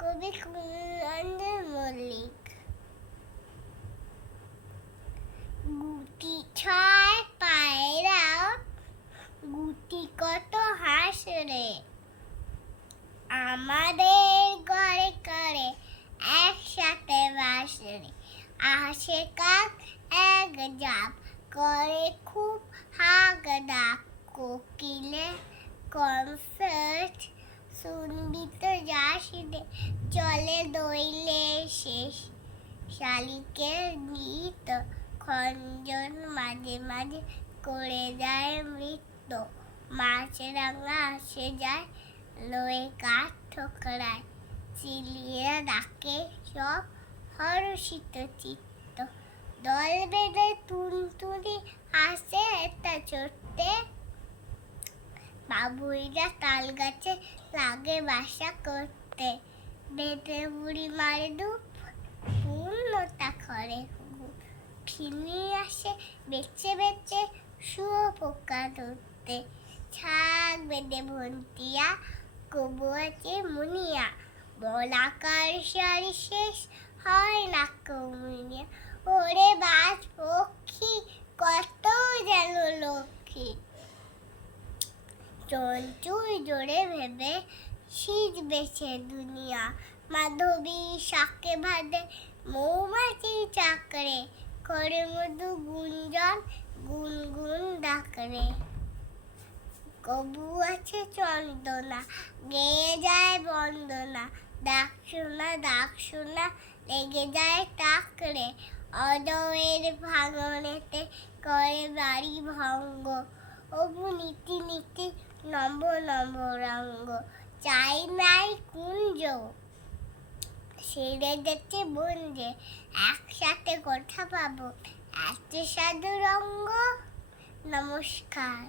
কবি কুঞ্জরঞ্জন মল্লিক। গুটি ছয় পায়রাও গুটি কত হাঁস রে, আমাদের ঘরে ঘরে একসাথে বাস রে। আসে কাক এক জাপ করে খুব হাঁক ডাক, কোকিলে কনসার্ট শুনবি তো যাস রে, চলে দইলে শেষ শালিকের গীত, খঞ্জন মাঝে মাঝে করে যায় মৃত্যু। মাছরাঙা আসে যায় লয়ে কাঠ ঠোকরায়, চিলিয়ে ডাকে সব হর্ষিত চিত্ত। দল বেঁধে টুনটুনি আসে এটা চড়তে, বাবুইরা তাল গাছে লাগে বাসা করতে। বেঁধে বুড়ি মারে ধূপ পূর্ণতা করে, ফিনি আসে বেচে বেচে শুয়োপোকা ধরতে। ছাগ বেঁধে ভন্টিয়া কবু আছে মুনিয়া, বলাকার সারি শেষ হয় না কৌমিনিয়া। ওরে বাজ পক্ষী কত যেন লক্ষ্মী, চঞ্চুই জোরে ভেবে সিজবেছে দুনিয়া। মাধবী শাকে ভাদে মৌমাছি চাকরে, করে মধু গুঞ্জন গুনগুন ডাকরে। কবু আছে চন্দনা গেয়ে যায় বন্দনা, ডাক শোনা লেগে যায় টাকরে। অজয়ের ভাঙনেতে করে বাড়ি ভঙ্গ, অবু নীতি নীতি নম্ব রঙ্গ। চাই নাই কুঞ্জ ছেড়ে যেতে বন্ধে, একসাথে কথা পাবো এত সাধু রঙ্গ। নমস্কার।